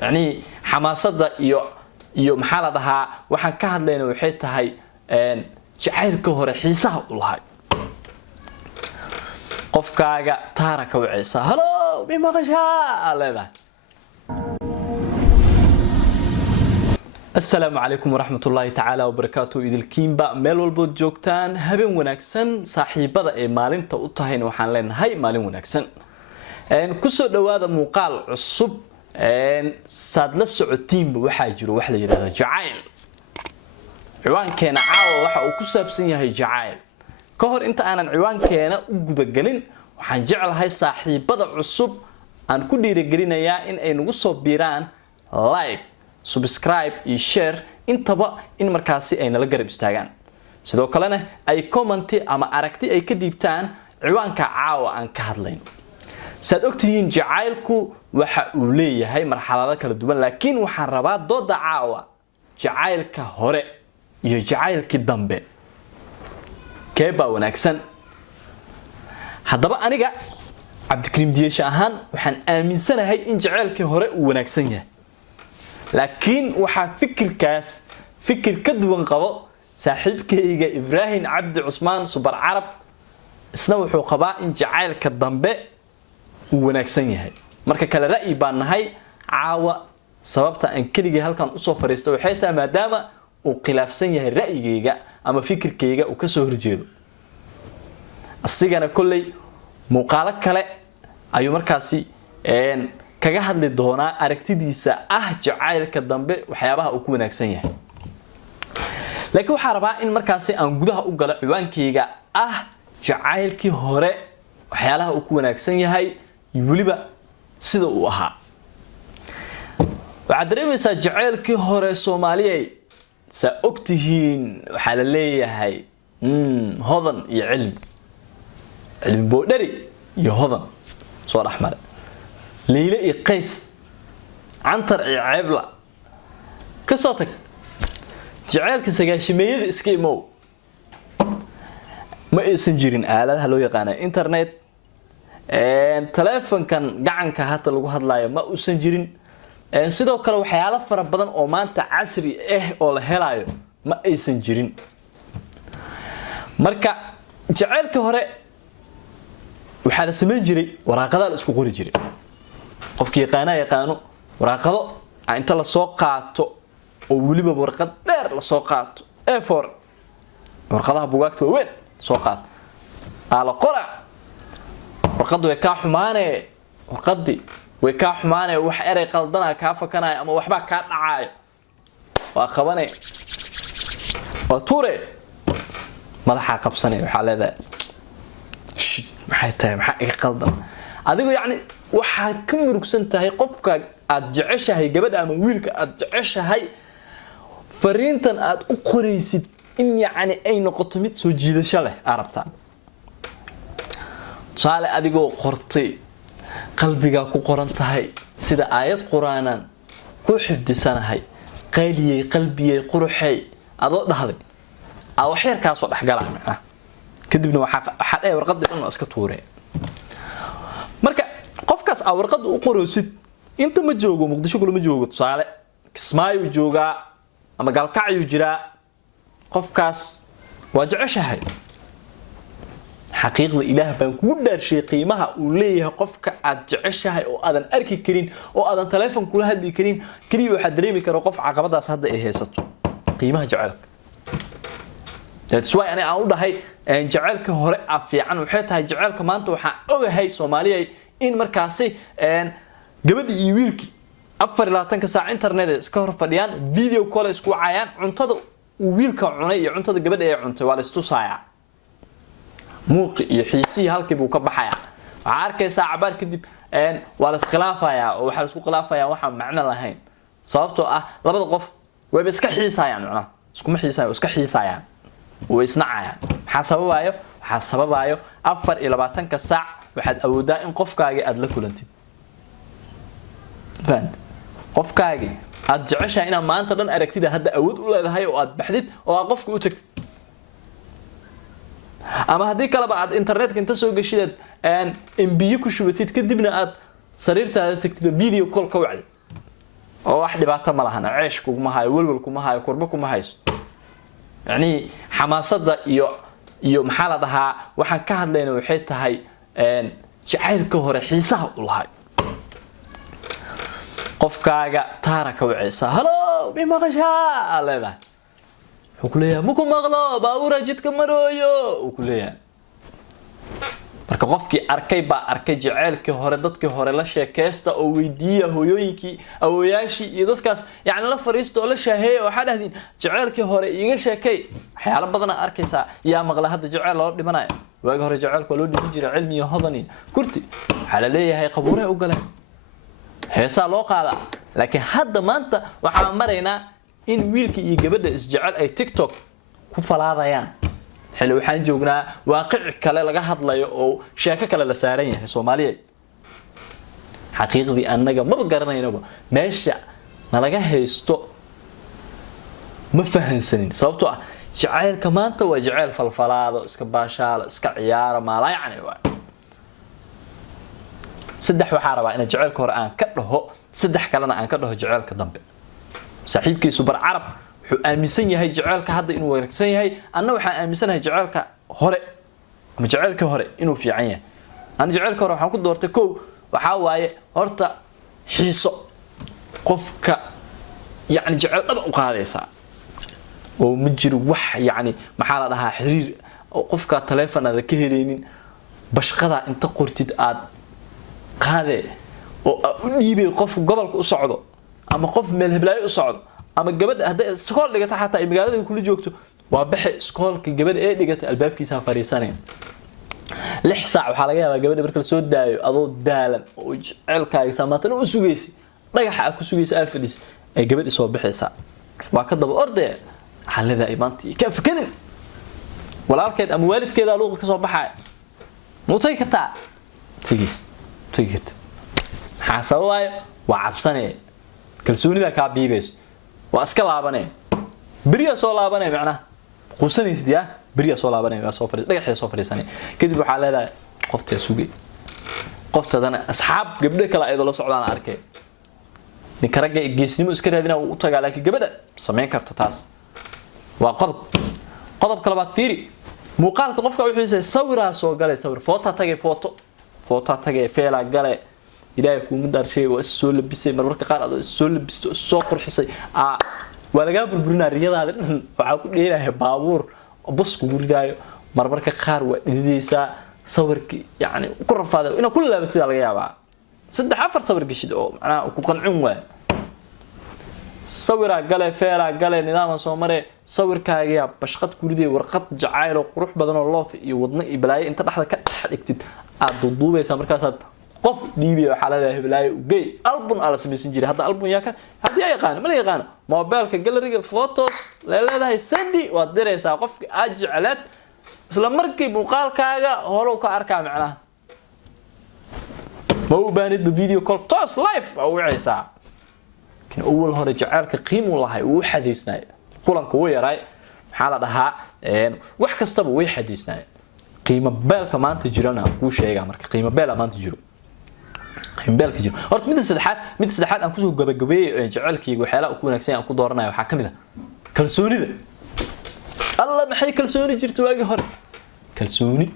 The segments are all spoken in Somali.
يعني حماسة iyo maxaa la dhahaa waxaan ka hadlayna waxay tahay jacaylka hore xiisaha u lahay qofkaaga taara ka wacaysa hello bimaqashaa leedahay السلام عليكم ورحمة الله تعالى وبركاته إذا الكيمبا ميل والبود جوكتان هبين وناكسن صاحبة إيه مالين تقطهين وحان لين هاي مالين وناكسن كسو دوادا مقال عصب صاد لسعودين بوحاجر وحلا يرادا جعايل عوان كان عاوة وحا وكسابسين يهي جعايل كهر انت انا عوان كان وقودا قلين وحان جعل هاي صاحبة عصب ان كل يرقلين يا ان اي نقصو بيران لايك subscribe iyo share intaba in markaasi ay nala garab istaagaan sidoo kalena ay comment ama aragti ay ka diibtaan ciwaanka caawa aan ka hadlayno saad ogtihiin jacaylku waxa uu leeyahay marxalado kala duwan laakiin waxaan rabaa dooda caawa jacaylka hore iyo jacaylka dambe keeba wanaagsan hadaba aniga Cabdikariim Diyeesha ahaan waxaan aaminsanahay in jacaylka hore uu wanaagsan yahay لكن وحا فكر كدوان قبو صاحبكيغا إبراهيم عبد عثمان سوبر عرب اسنا وحو قبا إن جعايل كالدنبه وناكسن يهي marka kale ra'yi baan nahay caawa sababta aan kaliya halkan u soo fariisto waxay tahay maadaama uu khilaafsan yahay ra'yigayga ama fikirkayga uu ka soo horjeedo asigana kulay muuqaalo kale ayuu markaasi kaga hadli doona aragtidiisa jacaylka dambe waxyaabaha uu ku wanaagsan yahay laakiin waxa rabaa in markaasi aan gudaha u galo ciwaankayga jacaylkii hore waxyaalaha uu ku wanaagsan yahay waliba sida uu ahaa waxa dareemaysaa jacaylkii hore Soomaaliyeed sa ogtihiin waxa la leeyahay hodan iyo cilmi boodari iyo hodan soo dhaxmar ليلى قيس عنتر عيبلا كصوتك جعلك سغاشميد اسكيمو ما اسنجرين آلة هلو يقانا انترنت تليفون كان غعنكا هاتا لوgu hadlaayo ma uusan jirin sidoo kale waxyaalo fara badan oo maanta casri oo la helayo ma aysan jirin marka jacaylka hore waxa la sameyn jiray waraaqada la isku qori jiray qofkii yaqaano waraaqado inta la soo qaato oo waliba warqad dheer la soo qaato A4 warqadaha buugaagta weyn soo qaato ala qora warqadu way ka xumaanay wax eray qaldana ka fakanay ama waxba ka dhacay waa qabanay waa tuure madaxa qabsanay waxa leedahay maxay tahay maxaa iga qaldan adigu yaani waxaad ka murugsan tahay qofka aad jeceshahay gabadha ama wiilka aad jeceshahay fariintan aad u qoraysid in yaani ay noqoto mid soo jiidasho leh arabta saale adigoo qortay qalbiga ku qoran tahay sida aayad quraanan ku xifdisanahay qalbiyay quruxay adoo dhahday wax yar ka soo dhaxgalaa kadibna waxa ay warqad dhan iska tuureen marka qofkaas warqad u qoraysid inta ma joogo muqdisho kula ma joogo tusaale kismaayo jooga ama galkacyo jira qofkaas waa jeceshahay xaqiiqda ilaah baan kugu dhaarshay qiimaha uu leeyahay qofka aad jeceshahay oo aadan arki karin oo aadan telefoon kula hadli karin kaliya waxa dareemi karo qof caqabadaas hadda ay haysato qiimaha jacaylka that's why ana aan u dhahay jacaylka hore fiican waxay tahay jacaylka maanta waxa ogahay Soomaaliyeed in markaasi gabadhi iyo wiilkii 24 saac internet iska hor fadhiyaan video call isku caayaan cuntada uu wiilka cunay iyo cuntada gabadha ay cuntay waa la istusaaya muuqi iyo xiisi halkii buu ka baxaya waxa arkaysaa cabaar kadib waa la iskhilaafayaa oo waxa la isku khilaafayaa waxa macna lahayn sababtoo labada qof way iska xiisayaan macna isku ma xiisayaan iska xiisayaan way isnacayaan waxa sababayo 24 saac waxaad awoodaa in qofkaaga aad la kulantid faan qofkaaga aad jeceshahay inaad maanta dhan aragtida hadda awood u leedahay oo aad baxdid oo aad qofka u tagtid ama hadii kale aad internetka inta soo gashid MB ku shubatid kadibna aad sariirtaada tagtid video call ka wacdi oo wax dhibaato ma lahan ceesh kuma hayo walwal kuma hayo kurba kuma hayso yani xamaasada iyo maxaa la dhahaa waxaan ka hadlayna waxay tahay jacaylka hore xiisaha u lahay qofkaaga taaraka wacaysa halo bi maqashaa leedahay wuxuu ku leeyahay muku maqlo baawura jidka marooyo uu ku leeyahay marka qofkii arkay baa arkay jacaylkii hore dadkii hore la sheekaysta oo weydiiya hooyooyinkii awooyaashii iyo dadkaas yani la fariisto oo la shaaheeyo waxa dhahdeen jacaylkii hore iiga sheekay waxyaalo badan arkaysa yaa maqla hadda jacayl loo dhimanayo waagi hore jacaylku loo dhiman jiray cilmi iyo hodani kurti waxa la leeyahay qabuure u galeen heesaa loo qaada laakiin hadda maanta waxaan maraynaa in wiilkii iyo gabadha isjecel ay TikTok ku falaadayaan xilli waxaan joognaa waaqic kale laga hadlayo oo sheeko kale la saaran yahay Soomaaliyeed xaqiiqdii annaga ma garanayno meesha nalaga haysto ma fahansanin sababtoo ah jacaylka maanta waa jacayl falfalaado iska baashaalo iska ciyaaro maala yacni waa saddex waxa rabaa in jacaylka hore aan ka dhaho saddex kalena aan ka dhaho jacaylka dambe saaxiibkiisu bar carab wuxuu aaminsan yahay jacaylka hadda inuu wanaagsan yahay anna waxaan aaminsanahay jacaylka hore ama jacaylka hore inuu fiican yahay aan jacaylka hore waxaan ku doortay koow waxa waaye horta xiiso qofka yani jacayl dhab u qaadaysa oo ma jiro wax yani maxaa la dhahaa xiriir oo qofka taleefanada ka helaynin bashqada inta qortid aad qaade oo u dhiibay qof gobolka u socdo ama qof meel heblaayo u socdo ama gabadha hadda iskool dhigata xataa ay magaalada kula joogto waa baxay iskoolka gabadha ee dhigata albaabkiisa fariisanay 6 saac waxa laga yaabaa gabadha marka la soo daayo adoo daalan oo jecelkaaga samaatan u sugeysay dhagaxa ku sugeysay afadis ay gabadha soo baxaysa waa ka daba orday xalada ay maantii ka fakadin walaalkeed ama waalidkeeda luuq ka soo baxay mutay kartaa tigit xasaway waa cabsanay kalsoonida ka biibeys waa iska laabanay bariya soo laabanay macna quusanaysid yaa bariya soo laabanay waa soo fariis dhagax soo fariisanay kadib waxa leedahay qofta sugay qoftadana asxaab gabdho kale ay la socdaan arkay nin karaga geesnimo iska raadina uu tagaa laakiin gabadha sameyn karto taas waa qodob kale baad fiiri muuqaalka qofka wuxuu isay sawira soo galay sawir foto tagay feela galay ilaahay ku mudarshay waa soo labisay marmarka qaar aad soo labisto soo qurxisay waa laga burburinaa riyadaada waxa ku dheerahay baabuur bus ku gurdaayo marmarka qaar waa dhididaysa sawirki yani ku rafaaday ina ku laabatay laga yaabaa 3-4 sawir gashid oo macna ku qancin waa sawira galay feela galay nidaam soo maray sawirkaaga bashqad guriday warqad jacayl oo qurux badan oo loof iyo wadna iyo balaayo inta dhaxda ka dhigtid aad duubaysa markaas aad qof dhiibiyo waxa la leeyahay balaayo gay album ala sameeysan jiray hadda album yaa ka hadii ay yaqaan ma la yaqaan mobilka galleryga photos leedahay sandy waa diraysaa qofka aad jecelaad isla markii muuqaalkaaga hore ka arkaa macnaha ma u baanid video call toos live oo wicaysa kan awal hore jacaylka qiimo lahay uu xadiisnay kulanka uu yaray waxa la dhahaa wax kastaba way xadiisnay qiimo beelka maanta jirana uu sheega marka qiimo beel maanta jiro beelka jiro horta mid saddexaad aan ku soo gabagabeeyay jacaylkayga waxyaalaha ku wanaagsan aan ku dooranayo waxa kamid ah kalsoonida alla maxay kalsooni jirto waagi hore kalsooni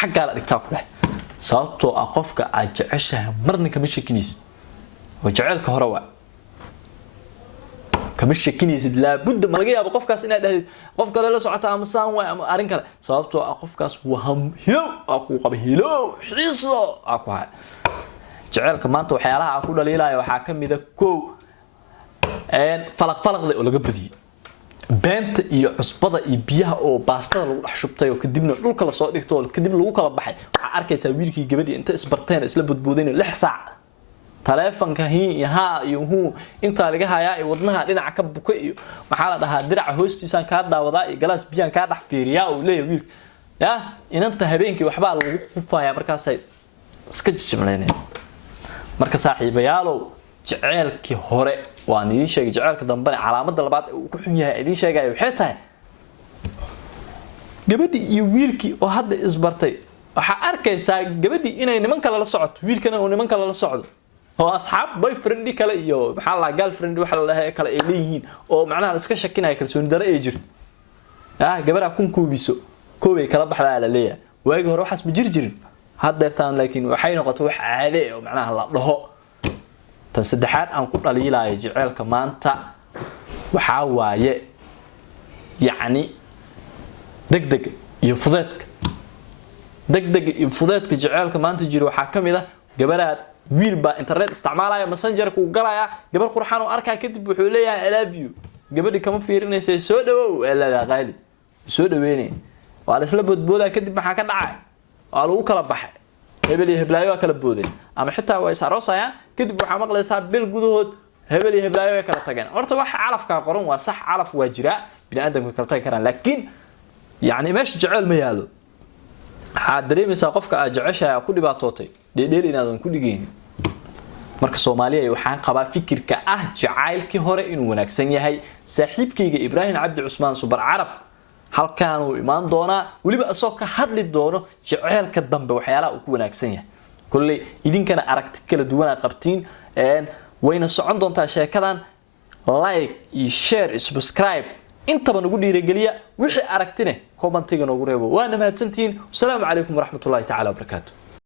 xagga la dhigtaa ku dhahay sababtoo ah qofka aad jeceshahay marna kama shakinaysid oo jacaylka hore waa kama shakinaysid la budda ma laga yaabo qofkaas inaad dhahdid qof kale la socota ama saan way ama arin kale sababtoo ah qofkaas waa hilo ku qaba hilo xiiso ku hay jacaylka maanta waxyaalaha ku dhaliilaya waxa kamid ah koow falaqda oo laga badiyay beenta iyo cusbada iyo biyaha oo baastada lagu dhax shubtay oo kadibna dhulka la soo dhigto oo kadib lagu kala baxay waxa arkaysaa wiilkii gabadhii inta isbarteen isla badboodeen 6 saac taleefanka iyo inta laga hayaa ee wadnaha dhinaca ka buka iyo maxaa la dhahaa diraca hoostiisa ka daawadaa iyo galaas biyan ka dhax fiiriyaa oo leeyahay wiil ya inanta habeenkii waxba lagu qufayaa markaas ay iska jimleynay marka saaxiibayaalow jacaylkii hore waan idin sheegay jacaylka dambe calaamada labaad uu ku xun yahay idin sheegay waxay tahay gabadhii iyo wiilkii oo hadda isbartay waxa arkaysaa gabadhii inay niman kale la socoto wiilkana oo niman kale la socdo oo asxaab boyfriend kale iyo maxaa la girlfriend waxa la dhahay kale ay leeyihiin oo macnaha iska shakinaya kalsooni darro ay jirto gabadha kun koobiso koobay kala baxdaa la leeyahay waagi hore waxaas ma jirin haddeertaan laakiin waxay noqotay wax caade ah oo macnaha la dhaho tan saddexaad aan ku dhaliilaayo jaceelka maanta waxa waaye yani degdeg iyo fudeedka jaceelka maanta jiro waxa kamid ah gabadha wiil ba internet isticmaalaya messenger ku galaya gabar qurxan oo arkaa kadib wuxuu leeyahay I love you gabadhi kama fiirinaysa soo dhawow la qaali soo dhaweynay waa la isla boodbooda kadib maxaa ka dhacay waa lagu kala baxay hebel iyo heblaayo kala booday ama xitaa way saroosayaan kadib waxa maqlaysaa bil gudahood hebel iyo heblaayo way kala tageen horta wax calafka qoran waa sax calaf waa jira bini aadamku kala tagi karaan laakiin yani meesha jacayl ma yaalo waxa dareemaysaa qofka aad jeceshahay ku dhibaatootay dheedheel inaadan ku dhigeen marka Soomaaliya waxaan qabaa fikirka ah jacaylkii hore inuu wanaagsan yahay saaxiibkayga Ibrahim Cabdi Cusmaan Subar Carab halkaan uu imaan doona waliba asoo ka hadli doono jacaylka dambe waxyaalaha uu ku wanaagsan yahay kulli idinkana aragti kala duwan qabtiin wayna socon doontaa sheekadan like iyo share iyo subscribe intaba nagu dhiirigeliya wixii aragtine commentiga noogu reebo waana mahadsantiin assalamu alaykum warahmatullahi ta'ala wabarakatuh